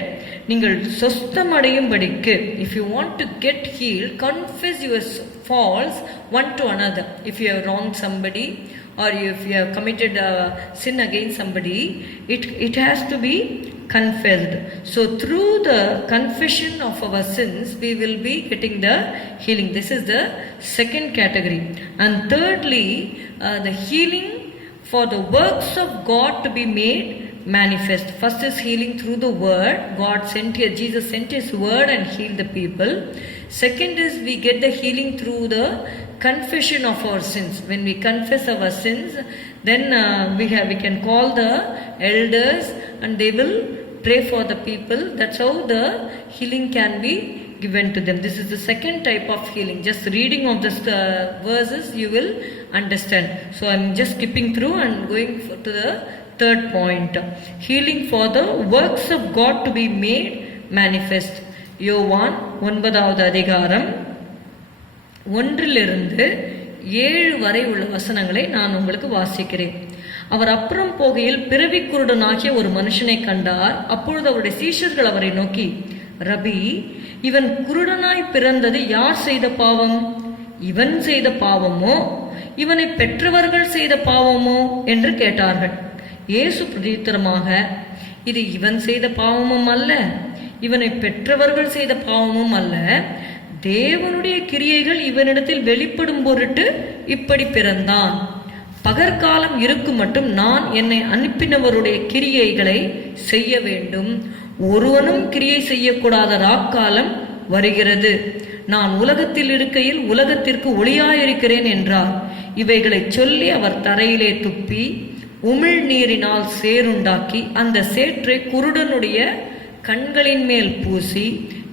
நீங்கள் சொஸ்தமடையும்படிக்கு, if you want to get healed, confess your faults one to another. If you have wronged somebody or if you have committed a sin against somebody, it has to be confessed. So through the confession of our sins we will be getting the healing. This is the second category. And thirdly, the healing for the works of God to be made manifest. First is healing through the word. Jesus sent his word and healed the people. Second is we get the healing through the confession of our sins. When we confess our sins, then we can call the elders and they will pray for the people. That's how the healing can be given to them. This is the second type of healing. Just reading of this verses you will understand. So I'm just skipping through and going to the third point. Healing for the works of God to be made manifest. யோவான் 9வது அதிகாரம் 1-7 வரை உள்ள வசனங்களை நான் உங்களுக்கு வாசிக்கிறேன். அவர் அப்புறம் போகையில் பிறவி குருடனாகிய ஒரு மனுஷனை கண்டார். அப்பொழுது அவருடைய சீஷர்கள் அவரை நோக்கி, ரபி, இவன் குருடனாய் பிறந்தது யார் செய்த பாவம்? இவன் செய்த பாவமோ இவனை பெற்றவர்கள் செய்த பாவமோ என்று கேட்டார்கள். இயேசு பிரதியுத்தரமாக, இது இவன் செய்த பாவமும் அல்ல, இவனை பெற்றவர்கள் செய்த பாவமும் அல்ல, தேவனுடைய கிரியைகள் இவனிடத்தில் வெளிப்படும் பொருட்டு இப்படி பிறந்தான். பகற்காலம் இருக்கும் மட்டும் நான் என்னை அனுப்பினவருடைய கிரியைகளை செய்ய வேண்டும். ஒருவனும் கிரியை செய்யக்கூடாத ராக்காலம் வருகிறது. நான் உலகத்தில் இருக்கையில் உலகத்திற்கு ஒளியாயிருக்கிறேன் என்றார். இவைகளை சொல்லி அவர் தரையிலே துப்பி உமிழ் நீரினால் சேருண்டாக்கி அந்த சேற்றை குருடனுடைய கண்களின் மேல் பூசி,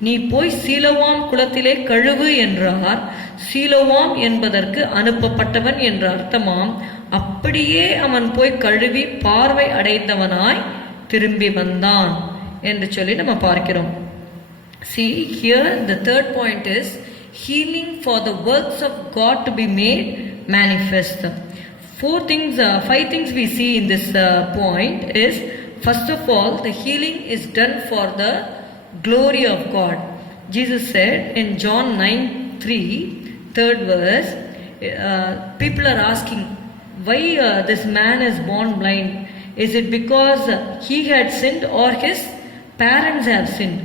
நீ போய் சீலோவாம் குளத்திலே கழுவு என்றார். சீலோவாம் என்பதற்கு அனுப்பப்பட்டவன் என்ற அர்த்தமாம். அப்படியே அவன் போய் கழுவி பார்வை அடைந்தவனாய் திரும்பி வந்தான் என்று சொல்லி நம்ம பார்க்கிறோம். See here the third point is healing for the works of God to be made manifest. Five things we see in this point is, first of all, the healing is done for the glory of God. Jesus said in John 9:3, third verse, people are asking why this man is born blind. Is it because he had sinned or his parents have sinned?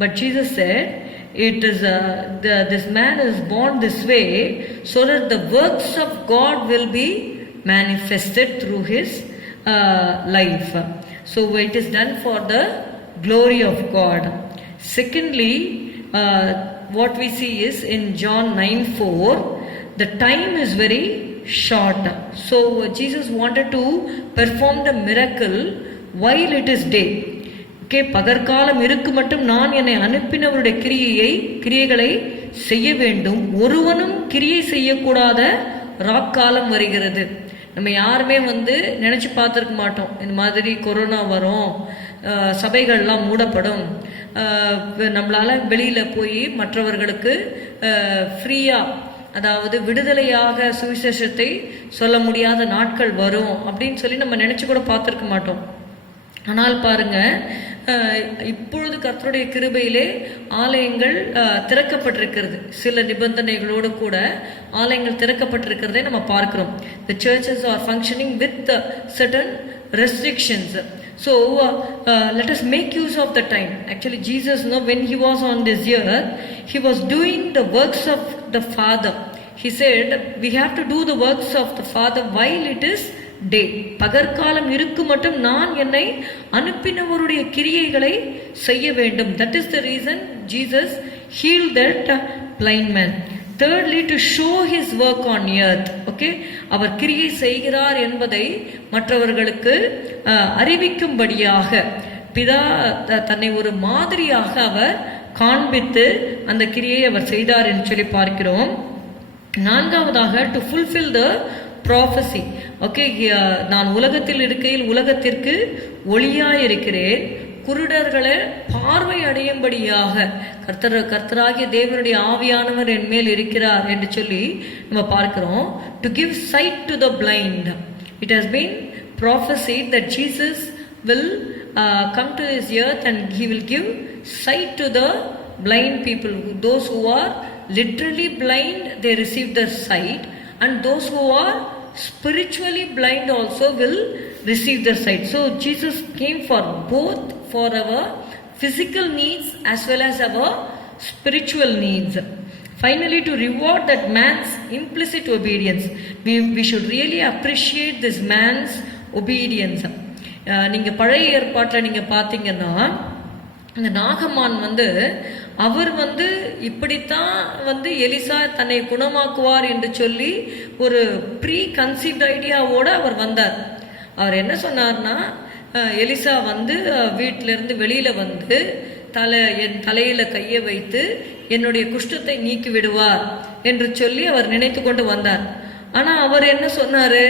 But Jesus said, it is this man is born this way so that the works of God will be manifested through his life. So it is done for the glory of God. Secondly, what we see is in John 9:4, the time is very short. So Jesus wanted to perform the miracle while it is day. Okay, பகற்காலம் இருக்கு மட்டும் நான் என்னை அனுப்பினவருடைய கிரியைகளை செய்ய வேண்டும். ஒருவனும் கிரியை செய்யக்கூடாத ராக்காலம் வருகிறது. நம்ம யாருமே நினச்சி பார்த்துருக்க மாட்டோம், இந்த மாதிரி கொரோனா வரும், சபைகள்லாம் மூடப்படும், நம்மளால் வெளியில் போய் மற்றவர்களுக்கு ஃப்ரீயாக, அதாவது விடுதலையாக சுவிசேஷத்தை சொல்ல முடியாத நாட்கள் வரும் அப்படின்னு சொல்லி நம்ம நினச்சி கூட பார்த்துருக்க மாட்டோம். ஆனால் பாருங்க, இப்பொழுது கர்த்தருடைய கிருபையிலே ஆலயங்கள் திறக்கப்பட்டிருக்கிறது. சில நிபந்தனைகளோடு கூட ஆலயங்கள் திறக்கப்பட்டிருக்கிறதை நம்ம பார்க்கிறோம். The churches are functioning with certain restrictions. So let us make use of the time. Actually Jesus, when he was on this earth, he was doing the works of the Father. He said we have to do the works of the Father while it is day. பகற்காலம் இருக்கு மட்டும் நான் என்னை அனுப்பினவருடைய கிரியைகளை செய்ய வேண்டும். That is the reason Jesus healed that blind man. Thirdly, to show his work on earth. Okay, அவர் கிரியை செய்கிறார் என்பதை மற்றவர்களுக்கு அறிவிக்கும்படியாக பிதா தன்னை ஒரு மாதிரியாக அவர் காண்பித்து அந்த கிரியை அவர் செய்தார் என்று சொல்லி பார்க்கிறோம். நான்காவதாக, to fulfill the prophecy. Okay, நான் உலகத்தில் இருக்கையில் உலகத்திற்கு ஒளியாய் இருக்கிறேன், குருடர்களை பார்வை அடையும்படியாக கர்த்தராகிய தேவனுடைய ஆவியானவர் என் மேல் இருக்கிறார் என்று சொல்லி நம்ம பார்க்கிறோம். To give sight to the blind. It has been prophesied that Jesus will come to this earth and he will give sight to the blind people. Those who are literally blind, they receive the sight, and those who are spiritually blind also will receive the sight. So Jesus came for both, for our physical needs as well as our spiritual needs. Finally, to reward that man's implicit obedience. We should really appreciate this man's obedience. நீங்கள் பழைய ஏற்பாட்டில் நீங்கள் பார்த்தீங்கன்னா, இந்த நாகமான் அவர் இப்படித்தான் எலிசா தன்னை குணமாக்குவார் என்று சொல்லி ஒரு ப்ரீ கன்சீவ்ட் ஐடியாவோடு அவர் வந்தார். அவர் என்ன சொன்னார்னா, எலிசா வீட்டிலேருந்து வெளியில் என் தலையில் கையை வைத்து என்னுடைய குஷ்டத்தை நீக்கி விடுவார் என்று சொல்லி அவர் நினைத்து கொண்டு வந்தார். ஆனால் அவர் என்ன சொன்னார்,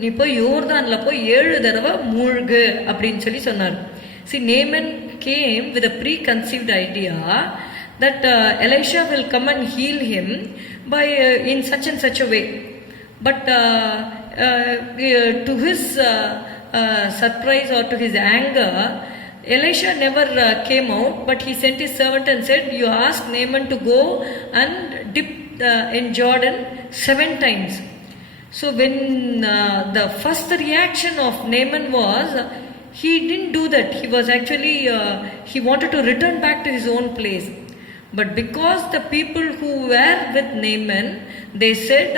நீ போய் யோர்தானில் போய் 7 தடவை மூழ்கு அப்படின்னு சொல்லி சொன்னார். See, Naaman came with a preconceived idea that Elisha will come and heal him by in such and such a way. But to his surprise or to his anger, Elisha never came out, but he sent his servant and said, you ask Naaman to go and dip in Jordan 7 times. So when the first reaction of Naaman was, he didn't do that. He was actually, he wanted to return back to his own place. But because the people who were with Naaman, they said,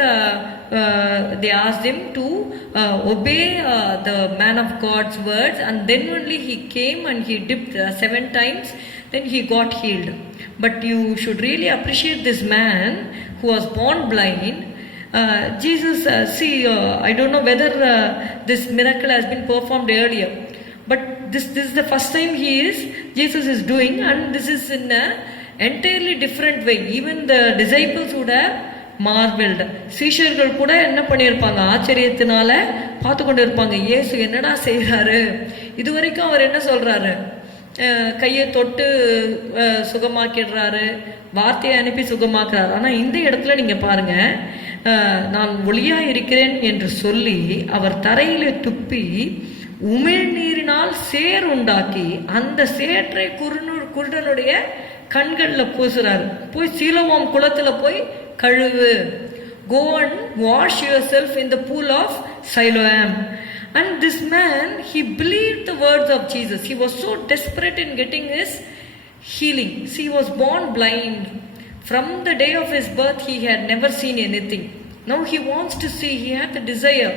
they asked him to obey the man of God's words, and then only he came and he dipped 7 times, then he got healed. But you should really appreciate this man who was born blind. Jesus, I don't know whether this miracle has been performed earlier, but this is the first time Jesus is doing, and this is in a entirely different way. Even the disciples would have marveled. சீஷர்கள் கூட என்ன பண்ணியிருப்பாங்க, ஆச்சரியத்தினால பார்த்து கொண்டு இருப்பாங்க, இயேசு என்னடா செய்கிறாரு, இதுவரைக்கும் அவர் என்ன சொல்றாரு? கையை தொட்டு சுகமாக்கிடுறாரு, வார்த்தையை அனுப்பி சுகமாக்குறாரு. ஆனா இந்த இடத்துல நீங்க பாருங்க, நான் ஒளியா இருக்கிறேன் என்று சொல்லி அவர் தரையிலே துப்பி உமிழ்நீரினால் சேர் உண்டாக்கி அந்த சேற்றை குருடனுடைய கண்களில் பூசுறாரு. போய் சீலோவாம் குளத்துல போய் கழுவு, go and wash yourself in the pool of Siloam. And this man, he believed the words of Jesus. He was so desperate in getting his healing. See, he was born blind. From the day of his birth, he had never seen anything. Now he wants to see, he had the desire.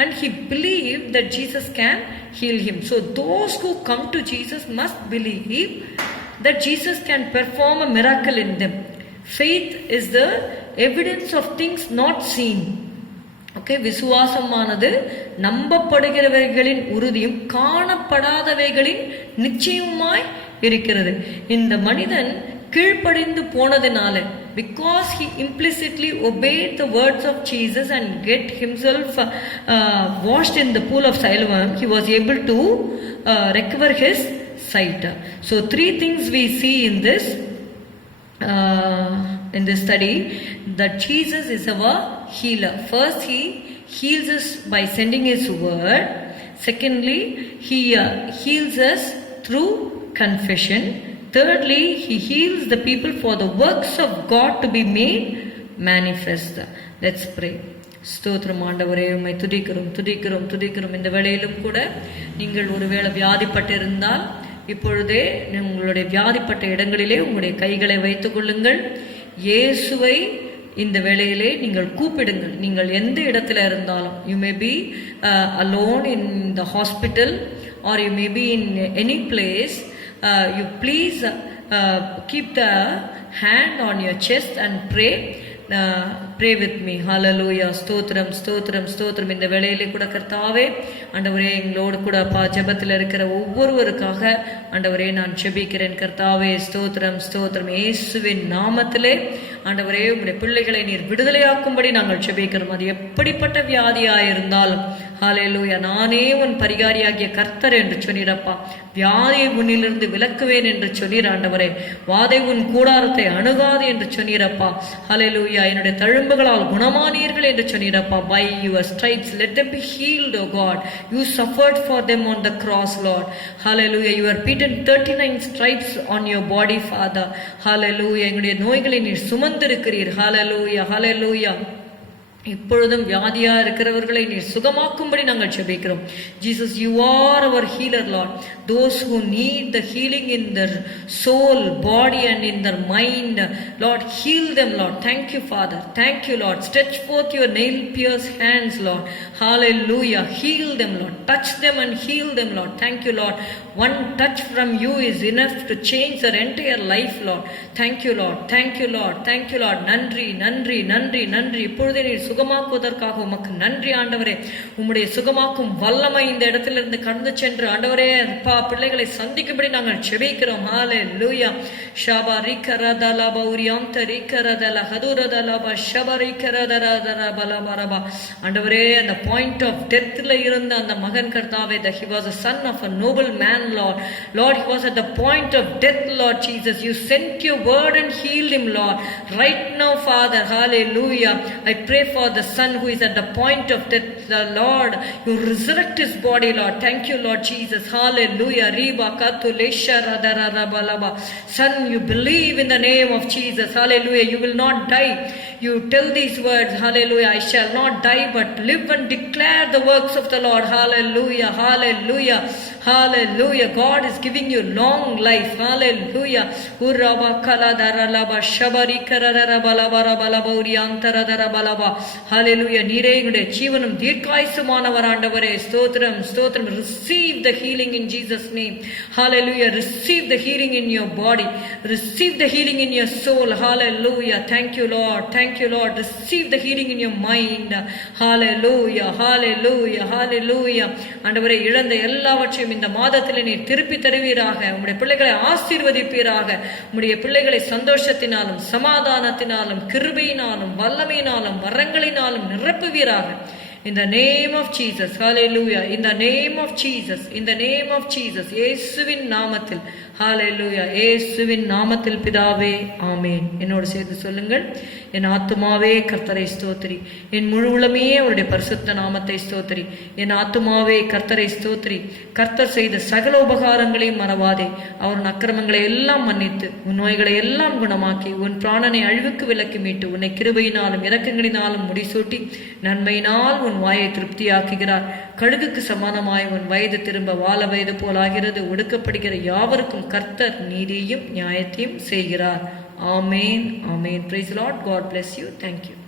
And he believed that Jesus can heal him. So those who come to Jesus must believe that Jesus can perform a miracle in them. Faith is the evidence of things not seen. Okay, விசுவாசமானது நம்பப்படுகிறவைகளின் உறுதியும் காணப்படாதவைகளின் நிச்சயமாய் இருக்கிறது. இந்த மனிதன் கீழ்ப்படிந்து போனதினால, because he implicitly obeyed the words of Jesus and get himself washed in the pool of Siloam, he was able to recover his sight. So 3 things we see in this study, that Jesus is our healer. First, he heals us by sending his word. Secondly, he heals us through confession. Thirdly, he heals the people for the works of God to be made manifest. Let's pray. ஸ்தோத்திரம் ஆண்டவரே, உம்மை துதிக்கிறோம் துதிக்கிறோம் துதிக்கிறோம். இந்த வேளையிலும் கூட நீங்கள் ஒருவேளை வியாதிப்பட்டிருந்தால் இப்பொழுதே உங்களுடைய வியாதிப்பட்ட இடங்களிலே உங்களுடைய கைகளை வைத்துக் கொள்ளுங்கள். இயேசுவை இந்த வேளையிலே நீங்கள் கூப்பிடுங்கள். நீங்கள் எந்த இடத்துல இருந்தாலும், you may be alone in the hospital or you may be in any place, you please keep the hand on your chest and pray. Pray with me. Hallelujah. ஸ்தோத்திரம் ஸ்தோத்திரம் ஸ்தோத்திரம். இந்த வேளையிலே கூட கர்த்தாவே ஆண்டவரே, எங்களோடு கூட அப்பா ஜெபத்தில் இருக்கிற ஒவ்வொருவருக்காக ஆண்டவரே நான் ஜெபிக்கிறேன் கர்த்தாவே. ஸ்தோத்திரம் ஸ்தோத்திரம். இயேசுவின் நாமத்திலே ஆண்டவரே உம்முடைய பிள்ளைகளை நீர் விடுதலையாக்கும்படி நாங்கள் ஜெபிக்கிறோம். அது எப்படிப்பட்ட வியாதியாயிருந்தாலும் ஹல்லேலூயா, நானே உன் பரிகாரியாகிய கர்த்தர் என்று சொன்னீரப்பா. வியாதியை உன்னிலிருந்து விலக்குவேன் என்று சொன்னீர் ஆண்டவரே. வாதை உன் கூடாரத்தை அணுகாது என்று சொன்னீரப்பா. ஹல்லேலூயா, என்னுடைய தழும்புகளால் குணமானீர்கள் என்று சொன்னீரப்பா. By your stripes let them be healed, O God. You suffered for them on the cross, Lord. Hallelujah. You are beaten 39 stripes on your body, Father. Hallelujah. எங்களுடைய நோய்களை நீர் சுமந்திருக்கிறீர். Hallelujah. Hallelujah. இப்பொழுதும் வியாதியா இருக்கிறவர்களை நீர் சுகமாக்கும்படி நாங்கள் ஜெபிக்கிறோம். Jesus, you are our healer, Lord. Those who need the healing in their soul, body and in their mind, Lord, heal them, Lord. Thank you, Father. Thank you, Lord. Stretch forth your nail-pierced hands, Lord. Hallelujah. Heal them, Lord. Touch them and heal them, Lord. Thank you, Lord. One touch from you is enough to change their entire life, Lord. Thank you, Lord. Thank you, Lord. Thank you, Lord. நன்றி நன்றி நன்றி நன்றி. இப்பொழுதே நீர் சுகமாக்குவதற்காக உமக்கு நன்றி ஆண்டவரே. உம்முடைய சுகமாக்கும் வல்லமை இந்த இடத்திலிருந்து கடந்து சென்று ஆண்டவரே அப்பா பிள்ளைகளை சந்திக்கும்படி நாங்கள் ஜெபிக்கிறோம். ஹல்லேலூயா. ஷபா ரிகரதல பௌரியாம் தரிகரதல ஹதுரதல பஷபரிகரதரதர பலபரபா. ஆண்டவரே, அந்த பாயிண்ட் ஆஃப் டெத்ல இருந்த அந்த மகன் கர்த்தாவே, that he was a son of a noble man, Lord. Lord, he was at the point of death, Lord Jesus. You sent your word and healed him, Lord. Right now, Father, hallelujah, I pray for the son who is at the point of death, Lord. You resurrect his body, Lord. Thank you, Lord Jesus. Hallelujah. Riba katulesha radarabalaba. Son, you believe in the name of Jesus. Hallelujah. You will not die. You tell these words, hallelujah, I shall not die but live and declare the works of the Lord. Hallelujah. Hallelujah. Hallelujah. God is giving you long life. Hallelujah. Uraba kaladaralaba shabarikarabalabarabalaba uriyantaradarabalaba. Hallelujah. நீரே எங்களுடைய ஜீவனும் தீர்க்காயுசுமானவர் ஆண்டவரே. ஸ்தோத்திரம் ஸ்தோத்திரம். Receive the healing in Jesus name. Hallelujah. Receive the healing in your body. Receive the healing in your soul. Hallelujah. Thank you, Lord. Thank you, Lord. Receive the healing in your mind. Hallelujah. Hallelujah. Hallelujah. ஆண்டவரே, இழந்த எல்லாவற்றையும் இந்த மாதத்தில் நீர் திருப்பி தருவீராக. உம்முடைய பிள்ளைகளை ஆசீர்வதிப்பீராக. உம்முடைய பிள்ளைகளை சந்தோஷத்தினாலும் சமாதானத்தினாலும் கிருபையினாலும் வல்லமையினாலும் வரங்களினாலும் நிரப்புவீராக. In the name of Jesus. Hallelujah. In the name of Jesus. In the name of Jesus. இயேசுவின் நாமத்தில். ஹalleluya. இயேசுவின் நாமத்தில் பிதாவே, ஆமென். என்னோடு சேர்ந்து சொல்லுங்கள். என் ஆத்துமாவே கர்த்தரை ஸ்தோத்திரி, என் முழு உளமே அவருடைய பரிசுத்த நாமத்தை ஸ்தோத்திரி. என் ஆத்துமாவே கர்த்தரை ஸ்தோத்திரி. கர்த்தர் செய்த சகல உபகாரங்களையும் மறவாதே. அவரின் அக்கிரமங்களை எல்லாம் மன்னித்து உன் நோய்களை எல்லாம் குணமாக்கி உன் பிராணனை அழிவுக்கு விலக்கி மீட்டு உன்னை கிருபையினாலும் இரக்கங்களினாலும் முடிசூட்டி நன்மையினால் உன் வாயை திருப்தியாக்குகிறார். கழுகுக்கு சமானமாய் உன் வயது திரும்ப வாழ வயது போலாகிறது. ஒடுக்கப்படுகிற யாவருக்கும் கர்த்தர் நீதியையும் நியாயத்தையும் செய்கிறார். ஆமேன், ஆமேன். Praise the Lord. God bless you. Thank you.